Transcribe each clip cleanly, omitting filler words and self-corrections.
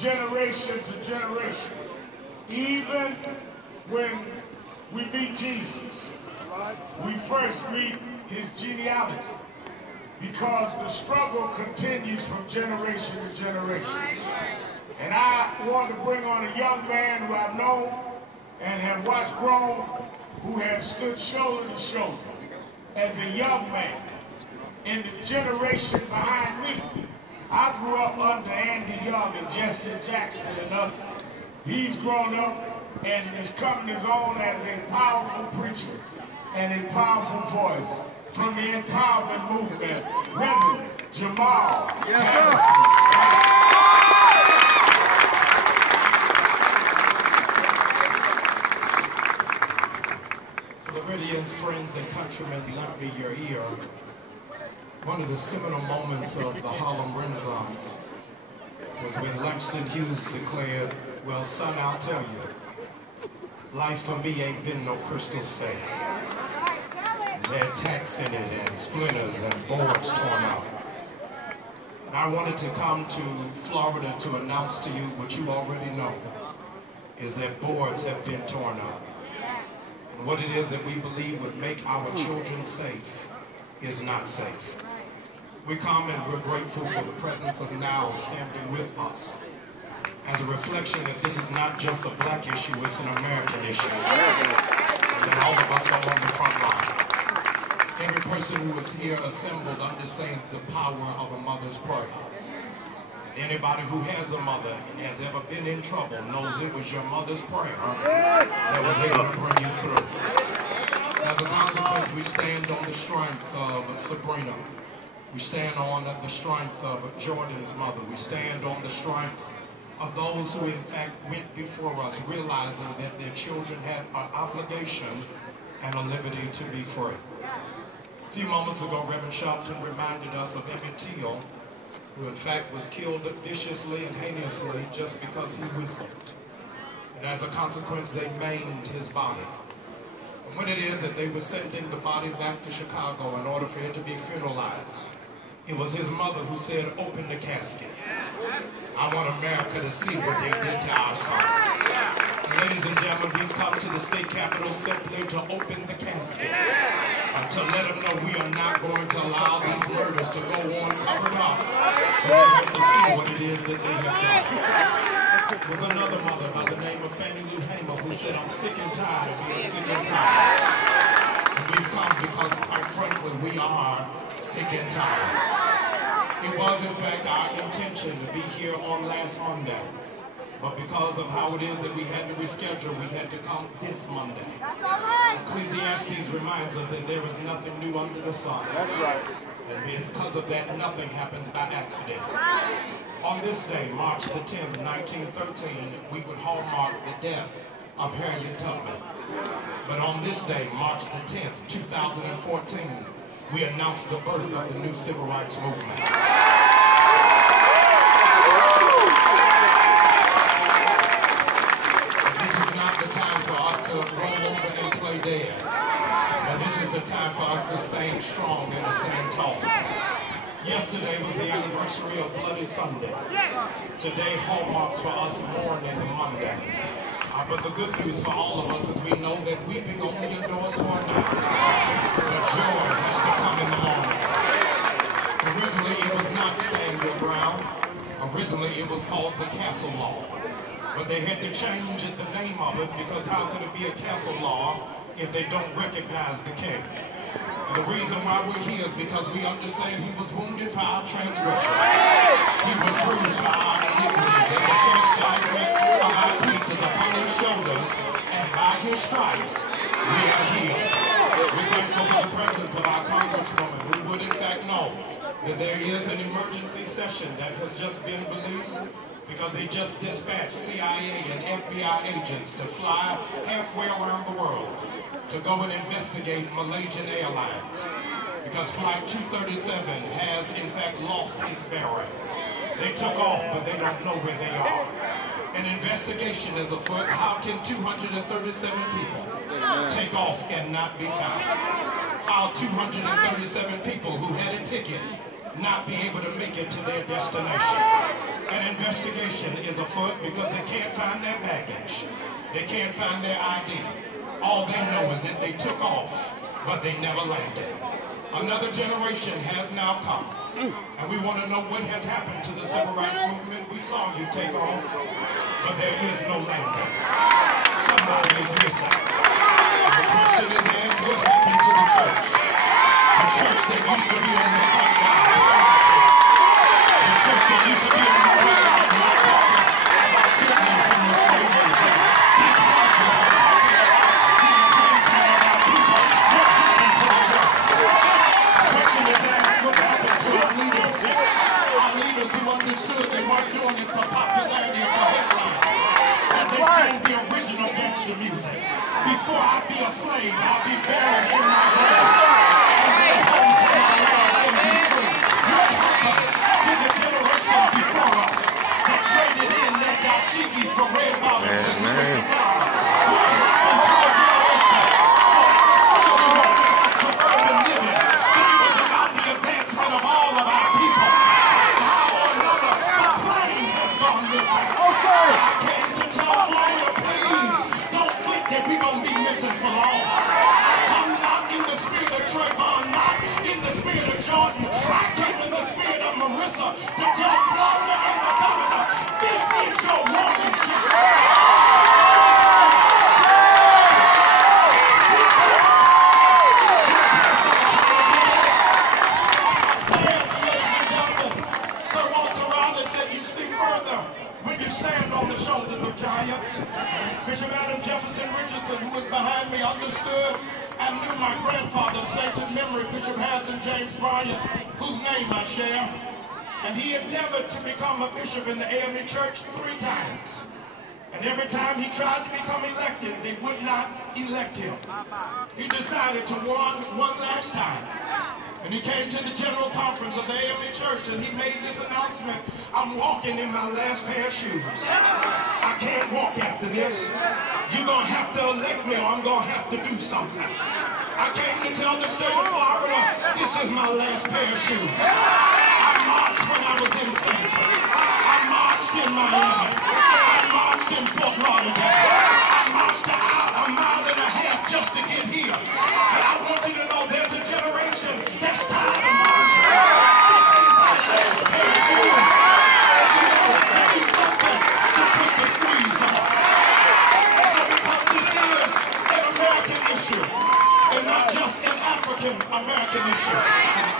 generation to generation. Even when we meet Jesus, we first meet his genealogy, because the struggle continues from generation to generation. And I want to bring on a young man who I've known and have watched grow, who has stood shoulder to shoulder as a young man in the generation behind me. I grew up under Andy Young and Jesse Jackson and others. He's grown up and has come to his own as a powerful preacher and a powerful voice from the empowerment movement. Reverend Jamal. Yes, sir. Floridians, friends, and countrymen, lend me your ear. One of the seminal moments of the Harlem Renaissance was when Langston Hughes declared, "Well, son, I'll tell you, life for me ain't been no crystal stair. It's had tacks in it and splinters and boards torn out." And I wanted to come to Florida to announce to you what you already know, is that boards have been torn out. And what it is that we believe would make our children safe is not safe. We come and we're grateful for the presence of Now standing with us as a reflection that this is not just a black issue, it's an American issue. And that all of us are on the front line. Every person who is here assembled understands the power of a mother's prayer. And anybody who has a mother and has ever been in trouble knows it was your mother's prayer that was able to bring you through. As a consequence, we stand on the strength of Sabrina. We stand on the strength of Jordan's mother. We stand on the strength of those who in fact went before us, realizing that their children had an obligation and a liberty to be free. A few moments ago, Reverend Sharpton reminded us of Emmett Till, who in fact was killed viciously and heinously just because he whistled. And as a consequence, they maimed his body. And when it is that they were sending the body back to Chicago in order for it to be funeralized, it was his mother who said, "Open the casket. I want America to see what they did to our son." Ladies and gentlemen, we've come to the state capitol simply to open the casket, to let them know we are not going to allow these murders to go on covered up. We have to see what it is that they have done. There was another mother by the name of Fannie Lou Hamer who said, "I'm sick and tired of being sick and tired." And we've come because, quite frankly, we are sick and tired. It was, in fact, our intention to be here on last Monday. But because of how it is that we had to reschedule, we had to come this Monday. Ecclesiastes reminds us that there is nothing new under the sun. That's right. And because of that, nothing happens by accident. On this day, March the 10th, 1913, we would hallmark the death of Harriet Tubman. But on this day, March the 10th, 2014, we announced the birth of the new civil rights movement. Roll over and play dead. And this is the time for us to stand strong and to stand tall. Yesterday was the anniversary of Bloody Sunday. Today hallmarks for us mourning Monday. But the good news for all of us is we know that weeping only endures for a night. But joy has to come in the morning. Originally it was not Stand Your Ground. Originally it was called the Castle Law. But they had to change the name of it because how could it be a castle law if they don't recognize the king? And the reason why we're here is because we understand he was wounded for our transgressions. He was bruised for our iniquities, and the chastisement of our peace is upon his shoulders, and by his stripes we are healed. We're thankful for the presence of our congresswoman who would in fact know that there is an emergency session that has just been released because they just dispatched CIA and FBI agents to fly halfway around the world to go and investigate Malaysian Airlines because Flight 237 has in fact lost its bearing. They took off, but they don't know where they are. An investigation is afoot. How can 237 people take off and not be found? How 237 people who had a ticket not be able to make it to their destination? An investigation is afoot because they can't find their baggage. They can't find their ID. All they know is that they took off, but they never landed. Another generation has now come, and we want to know what has happened to the civil rights movement. We saw you take off, but there is no landing. Somebody is missing. The question is asked, what happened to the church? The church that used to be on the front line. The church that used to be on the front line. Not talking about fitness and Mercedes and big houses. I'm talking about the advancement of our people. What happened to the church? The question is asked, what happened to our leaders? Our leaders who understood they weren't doing it for popularity or for headlines. And they sang the original gangster music. Before I be a slave, I'll be buried in my grave. I'll go home to my land and be free. What happened to the generation before us that traded in their dashikis for red bottoms and Louis Vuitton? What happened to the generation that went out to urban living? But it was about the advancement of all of our people. Somehow or another, the plane has gone missing. I came to tell Florida, please don't think that we're going to be missing for long. I come not in the spirit of Trayvon, not in the spirit of Jordan. I came in the spirit of Marissa to tell Florida and the governor, this is your warning shot. Sir Walter Raleigh said, you see further when you stand on the shoulders of giants. Bishop Adam Jefferson Richardson, who was behind me, understood and knew my grandfather, saint in memory, Bishop Harrison James Bryant, whose name I share. And he endeavored to become a bishop in the AME Church 3 times. And every time he tried to become elected, they would not elect him. He decided to run one last time. And he came to the general conference of the AME Church and he made this announcement, I'm walking in my last pair of shoes. I can't walk after this. You're going to have to elect me or I'm going to have to do something. I came to tell the state of Florida, this is my last pair of shoes. I marched when I was in Sanford. I marched in Miami. I marched in Fort Lauderdale. I marched a mile and a half just to get here. But I want you to know there's a generation that's tired of marching. This is our last pair of shoes. And you know, to do something to put the squeeze on. So because this is an American issue, and not just an African-American issue.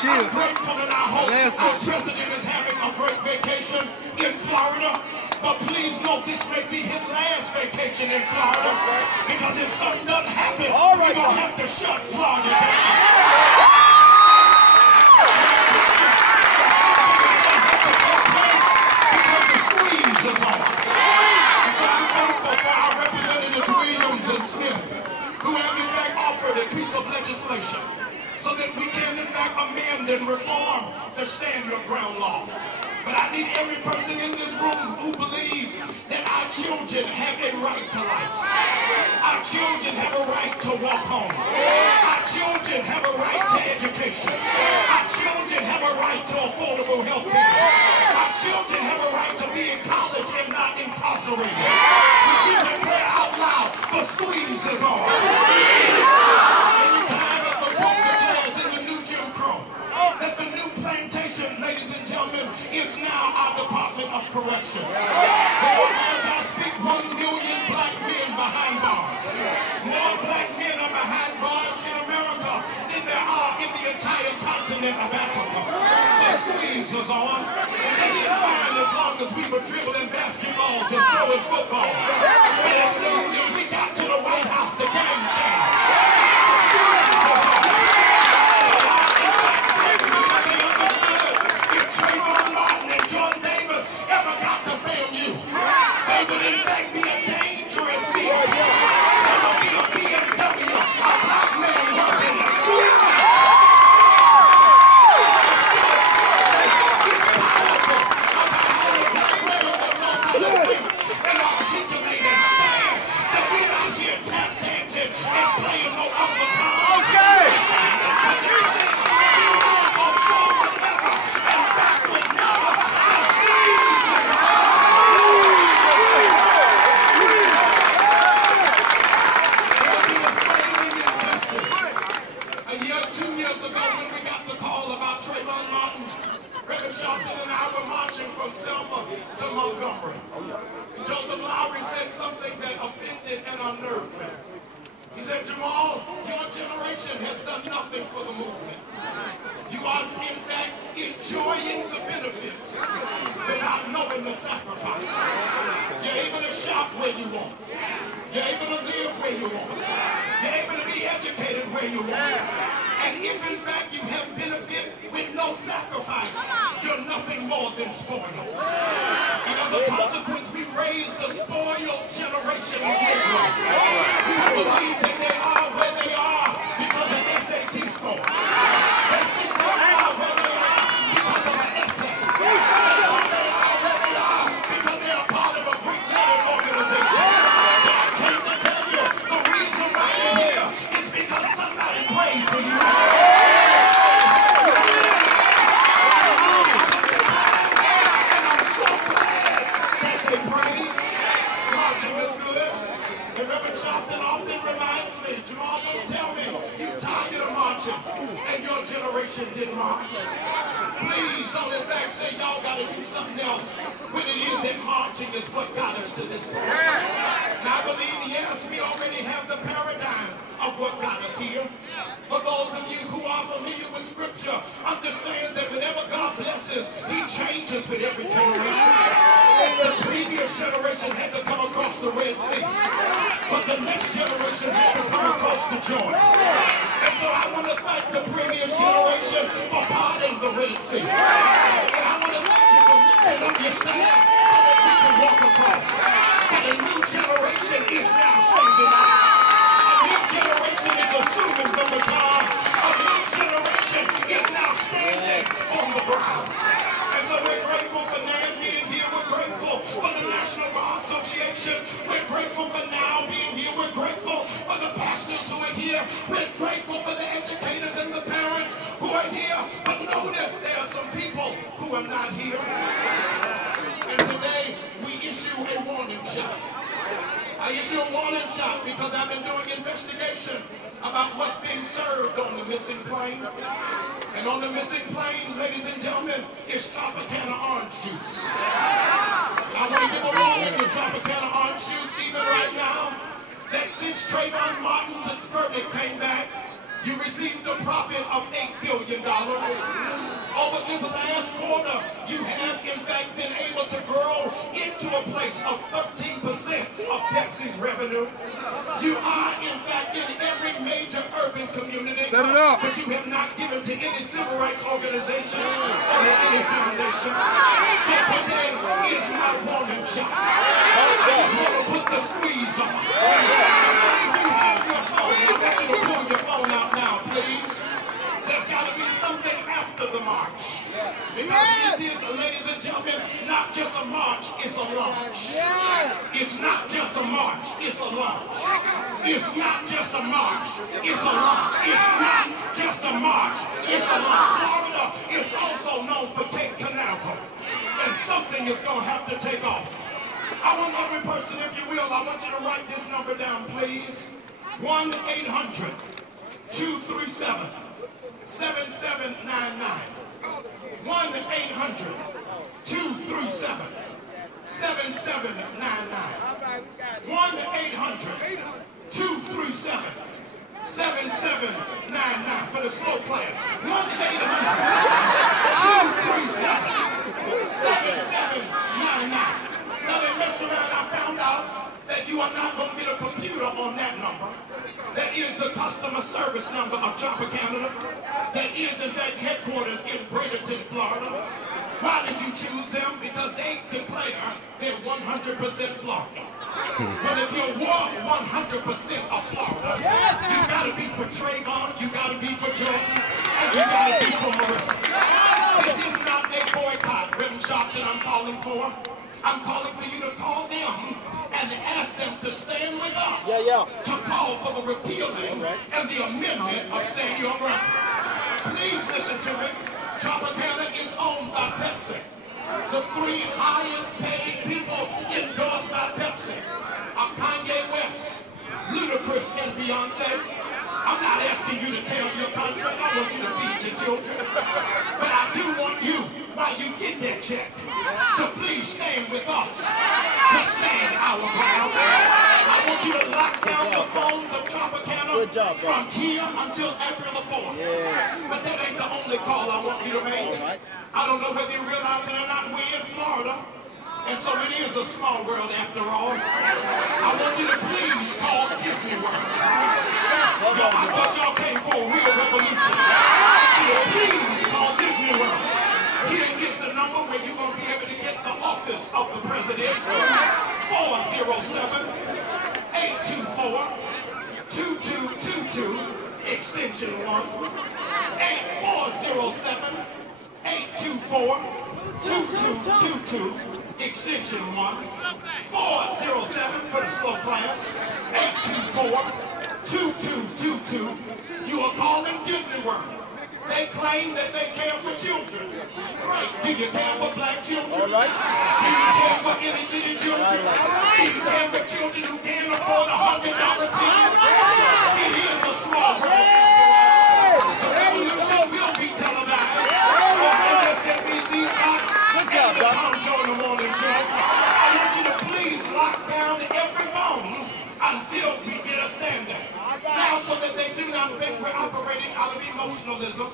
I'm grateful and I hope our president is having a great vacation in Florida. But please note this may be his last vacation in Florida. Because if something doesn't happen, we're going to have to shut Florida down. Because the squeeze is on. And so I'm thankful for our representatives Williams and Smith, who have in fact offered a piece of legislation so that we can in fact amend and reform the Stand Your Ground law. But I need every person in this room who believes that our children have a right to life. Our children have a right to walk home. Our children have a right to education. Our children have a right to affordable health care. Our children have a right to be in college and not incarcerated. Would you declare out loud, the squeeze is on? Anytime that the book declares in the new Jim Crow that the new plantation, ladies and gentlemen, is now our Department of Corrections. There are, as I speak, 1 million black men behind bars. More black men are behind bars in America than there are in the entire continent of Africa. The squeeze was on. They didn't mind as long as we were dribbling basketballs and throwing footballs. But as soon as we got to the White House, the game changed. The squeeze was on. Trayvon Martin and Jordan Davis ever got to film you, they would in fact be a dangerous vehicle. They would be a BMW, a black man working the streets. It's powerful about the black man that knows how to think and articulate and stand, that we're not here tap dancing and playing no other time. We're standing together. Forward never and backward never. The squeeze is on. Montgomery. Joseph Lowry said something that offended and unnerved me. He said, Jamal, your generation has done nothing for the movement. You are, in fact, enjoying the benefits without knowing the sacrifice. You're able to shop where you want. You're able to live where you want. You're able to be educated where you want. And if, in fact, you have benefit with no sacrifice, you're nothing more than spoiled. And as a consequence, we raised the spoiled generation of Negroes who believe that they are where they are because of SAT scores. They think they are where they are because of an essay. They think they are where they are because they're a part of a Greek-lettered organization. But I came to tell you, the reason why you're here is because somebody prayed for you. And I'm so glad that they prayed. Marching is good. And Reverend Sharpton often reminds me, Jamal, don't tell me you're tired of marching and your generation didn't march. Please don't in fact say y'all got to do something else when it is that marching is what got us to this point. And I believe, yes, we already have the paradigm of what got us here. For those of you who are familiar with Scripture, understand that whenever God blesses, He changes with every generation. The previous generation had to come across the Red Sea, but the next generation had to come across the Jordan. And so I want to thank the previous generation for parting the Red Sea. And I want to thank you for lifting up your staff so that we can walk across. And a new generation is now standing up. A new generation is assuming the baton. A new generation is now standing on the ground. And so we're grateful for NAM being here. We're grateful for the National Bar Association. We're grateful for NOW being here. We're grateful for the pastors who are here. We're grateful for the educators and the parents who are here. But notice there are some people who are not here. And today we issue a warning shot. I issue a warning shot because I've been doing investigation about what's being served on the missing plane. And on the missing plane, ladies and gentlemen, is Tropicana orange juice. And I want to give a warning to Tropicana orange juice even right now, that since Trayvon Martin's verdict came back, you received a profit of $8 billion. Over this last quarter, you have in fact been able to grow into a place of 13% of Pepsi's revenue. You are in fact in every major urban community. Set it up. But you have not given to any civil rights organization or to any foundation. So today is my warning shot. I just want to put the squeeze on. If you have your phone, I want you to pull your phone out now, please. There's got to be something after the march. Because it is, ladies and gentlemen, not just a march, it's a launch. It's not just a march, it's a launch. It's not just a march, it's a launch. It's not just a march, it's a launch. Florida is also known for Cape Canaveral. And something is going to have to take off. I want every person, if you will, I want you to write this number down, please. 1-800-237-7799. 1-800-237-7799. 1-800-237-7799. For the slow class. 1-800-237-7799. Now they messed around, I found out that you are not going to get a computer on that number. That is the customer service number of Tropicana. That is, in fact, headquarters in Bradenton, Florida. Why did you choose them? Because they declare they're 100% Florida. But if you're 100% of Florida, you got to be for Trayvon, you got to be for Jordan, and you got to be for Marissa. This is not a boycott, Reverend Sharpton, I'm calling for. I'm calling for you to call them and ask them to stand with us to call for the repealing and the amendment of Stand Your Ground. Please listen to me. Tropicana is owned by Pepsi. The three highest paid people endorsed by Pepsi are Kanye West, Ludacris, and Beyonce. I'm not asking you to tell your contract. I want you to feed your children. But I do want you, while you get that check to please stand with us to stand our ground. I want you to lock down the phones of Tropicana from here until April the 4th. But that ain't the only call I want you to make. I don't know whether you realize it or not, we're in Florida. And so it is a small world after all. I want you to please call Disney World. I thought y'all came for a real revolution. Please call Disney World. Here is the number where you're going to be able to get the office of the president. 407-824-2222, extension 1. 407-824-2222, extension 1. 407 for the slow class. 824-2222. You are calling Disney World. They claim that they care for children. Right. Do you care for black children? All right. Do you care for inner city children? Do you care for children who can't afford $100 tickets? It is a small world. The revolution will be televised on MSNBC, Fox, and the Tom Joyner Morning Show. I want you to please lock down every phone until we get a stand-up. Now, so that they do not think we're operating out of emotionalism.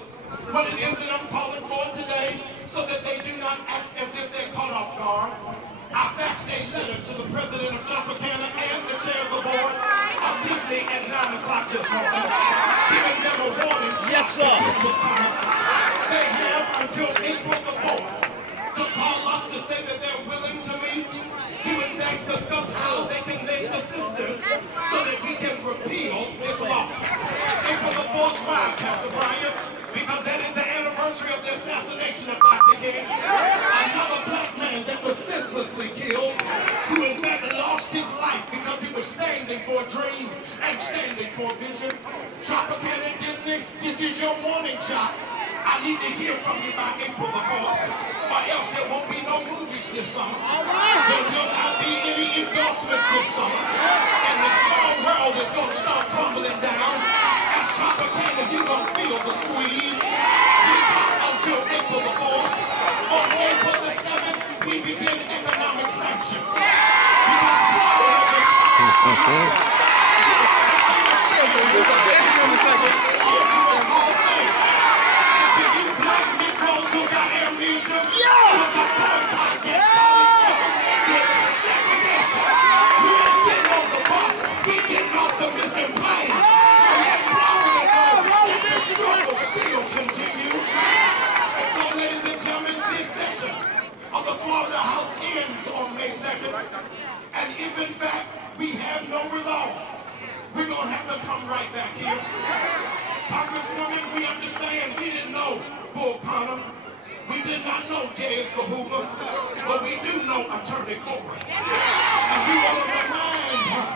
What it is that I'm calling for today, so that they do not act as if they're caught off guard. I faxed a letter to the president of Tropicana and the chair of the board of Disney at 9 o'clock this morning, giving them a warning shot that this was coming. They have until April the 4th to call us to say that they're willing to meet, to in fact discuss how they can lend assistance so that we can repeal this law. April the 4th, why, Pastor Bryant? Because that is the anniversary of the assassination of Dr. King, another black man that was senselessly killed, who in fact lost his life because he was standing for a dream and standing for a vision. Tropicana and Disney, this is your warning shot. I need to hear from you by April the 4th, or else there won't be no movies this summer. There will not be any endorsements this summer. And the small world is going to start crumbling down. And Tropicana, you're going to feel the squeeze. You got until April the 4th. On April the 7th, we begin economic sanctions. Because Florida is black Negroes who got amnesia. It was a boycott that started segregation. We ain't getting on the bus. We getting off the missing plane. So let Florida know that the struggle still continues. And so, ladies and gentlemen, this session of the Florida House ends on May 2nd. And if in fact we have no resolve, we're going to have to come right back here. Congresswoman, we understand we didn't know Bull Connor. We did not know J. Edgar Hoover, but we do know Attorney Gore. And we want to remind her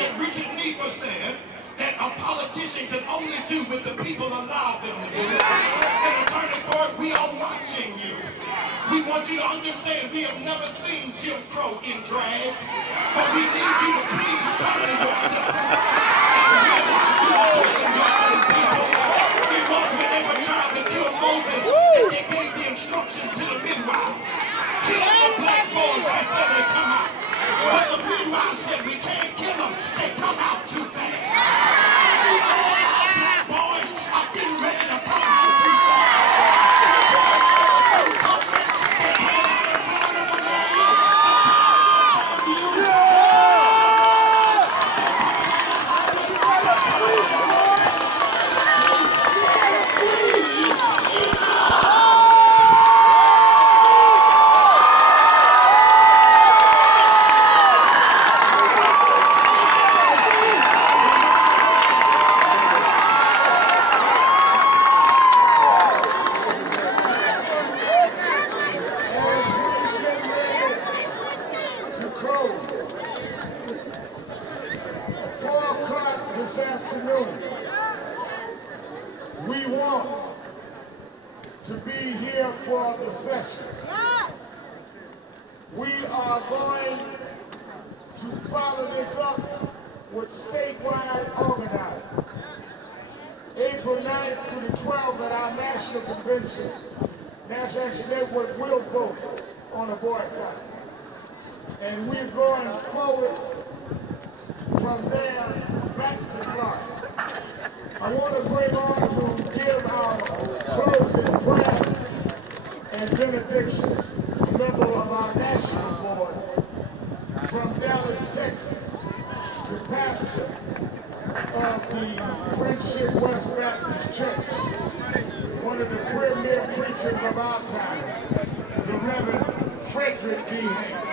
that Richard Niebuhr said that a politician can only do what the people allow them to do. And Attorney Gore, we are watching you. We want you to understand we have never seen Jim Crow in drag, but we need you to please come to yourself and realize you are killing your own people. It was when they were trying to kill Moses and they gave the instruction to the midwives. Kill the black boys before they come out. But the midwives said we can't kill them. They come out too fast. So black boys are getting ready to come out too fast. We want to be here for the session. We are going to follow this up with statewide organizing. April 9th through the 12th at our national convention. Now, National Action Network will vote on a boycott. And we're going forward from there back to Florida. I want to bring on to give our closing prayer and benediction a member of our national board from Dallas, Texas, the pastor of the Friendship West Baptist Church, one of the premier preachers of our time, the Reverend Frederick D. Hayes.